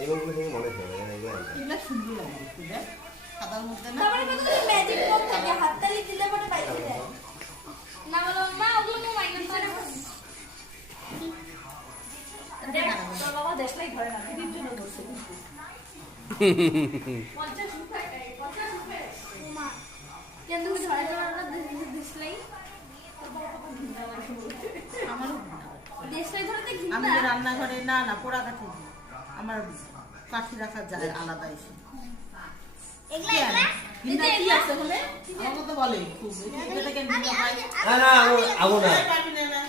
এইগুলো থেকে মনে হয় না এগুলো সুন্দর লাগে দেখতে দেখ সাদার মধ্যে না তারপরে কত ম্যাজিক বল থাকে হাততালি দিলে পরে বাইরে যায় না বলো মা ওগুলো মাইনাস করে দেখ তোর বাবা দেখলেই ধরে না দিদির জন্য বসে 50 রুপিয়া 50 রুপিয়া মা কেন তুমি ধরে ধরে আমরা দিছলাই আমারও দেশলাই ধরে দেখি আমি যে রান্নাঘরে না না পোড়া কাঠি আমার কাঠি রাখা যায় আলাদা এসে এগুলা এগুলা ভিন্না কি আছে বলে আমাকে তো বলে খুব এটা কেন ভিন্না হয় না না আগো না পারবি না